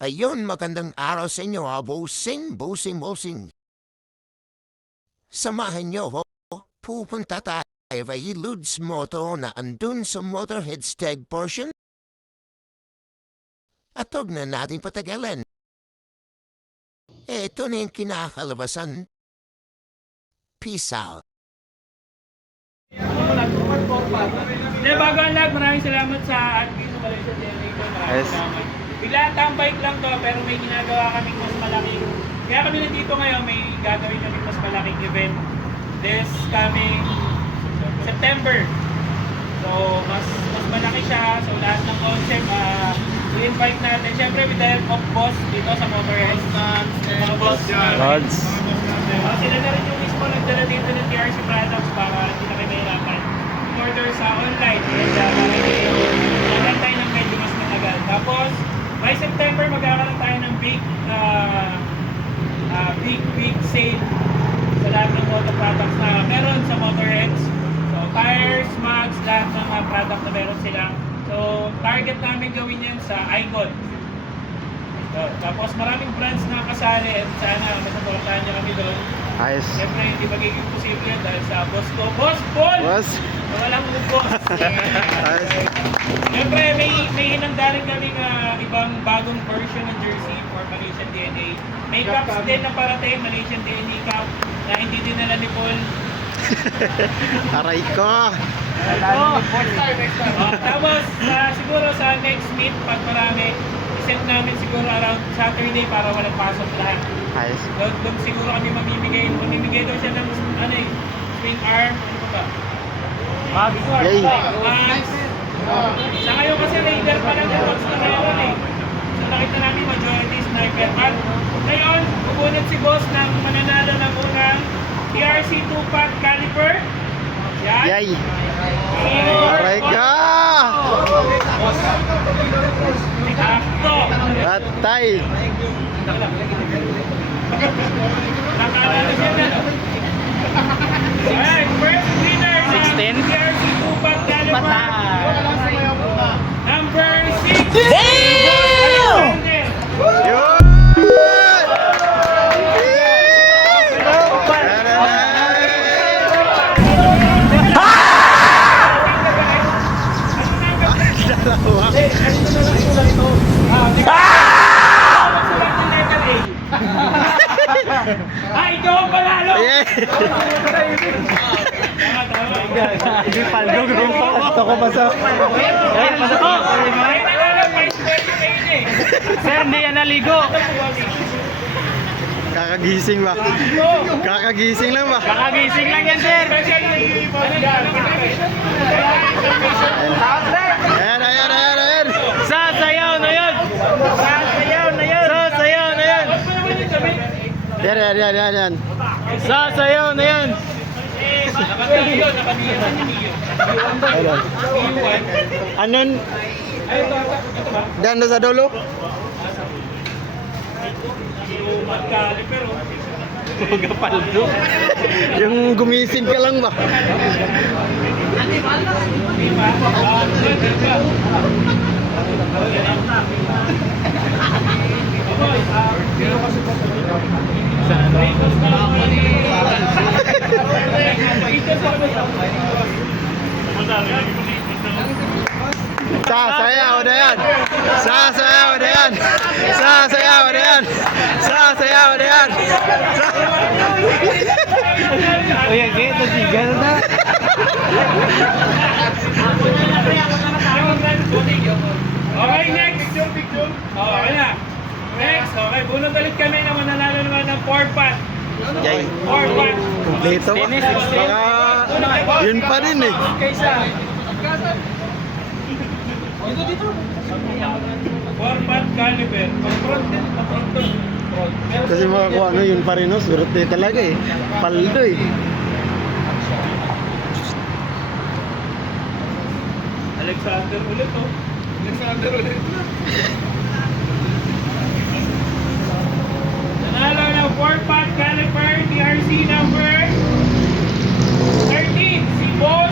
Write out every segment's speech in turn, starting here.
Ayun, magandang araw sa inyo, busing. Samahan niyo ako. Pupunta tayo kay Ludes Moto na andun sa Motorhead Stag portion. At huwag na natin patagalan. Ito na yung kinakalabasan. Peace out. Bago ang lahat, maraming salamat sa Admin Malaysia DNA ko. Maraming salamat. Biglaan tambike lang to, pero may ginagawa kaming mas malaking. Kaya kami nandito ngayon, may gagawin kaming mas malaking event this coming September. So, mas malaki siya. So, lahat ng concept, i-invite natin. Siyempre, with the help of boss dito sa Motorhead. Mga boss. Lods. Sila na rin yung mismo nagdala dito ng TRC products para hindi na kayo mahirapan. Order sa online. Kaya tayo ng medyo mas matagal. Tapos, by September, magkakaroon tayo ng big sale sa lahat ng motor products na meron sa Motorheads. So, tires, mags, lahat ng mga product na meron sila. So, target namin gawin yan sa Icon. So, tapos maraming brands na kasali at sana masuportahan niyo kami doon. Ayos. Siyempre, hindi magiging posible yan dahil sa boss ko. Boss Paul! Boss. Walang boss. Ayos. Siyempre, may hinanggaling kami ibang bagong version ng jersey for Malaysian DNA. May cups din na parating, Malaysian DNA cup, na hindi dinala ni Paul. Aray ko. Tapos, siguro sa next meet, pag marami, i-set namin siguro around Saturday para walang pasok lahat. Ayos. Doon siguro kami mamimigay daw siya ng swing arm, ano ba? Yay. Mags. Sa ngayon kasi Raider pa lang yung mags na meron eh. So nakita namin majority sniper. At ngayon, pupunit si boss ng mananalo ng unang TRC 2-pack caliper. Yan. Yay. Aray ka. Sakto. Patay. Nakaalala siya na. Alright, first winner ng 16? TRC 2-pack caliper. Number 6. Yun. Ay, ikaw ang panalo! Yeah. Di paldo grupo. Ito ko pasok. Ay, nanalo pa yung 20 kayo eh. Sir, hindi yan naligo. Kakagising ba? Kakagising lang ba? Kakagising lang yan, sir. Ayan. Sasayaw na yun. Yan. Sasayaw na yan. Anon? Dan sa dulo? Paldo. Yung gumising ka lang ba? Sasayaw na yan. O yan, ito sigal na. Okay, next. Okay na. Next, okay. Bunot ulit kami na mananalo naman ng 4-pack. Yay. 4-pack. Kompleto ba? Baka yun pa rin eh. 4-pack caliber. Pag-front din. Kasi makakuha ano yun pa rin, no? Swerte talaga eh. Paldo eh. Alexander ulit oh. Nanalo ng 4-pack caliper TRC number 13. Si Boss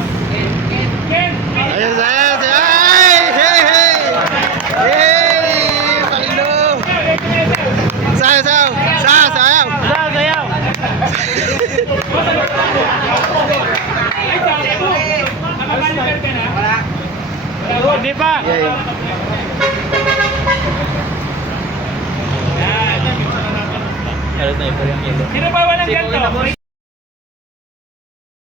Ken. Ayos. Hey! Paldo! Ay, sabi mo. Nakabalikan ka na? Wala. Hindi pa. Yeah. Yan. Alas na ito yung ilo. Sino ba walang ganito?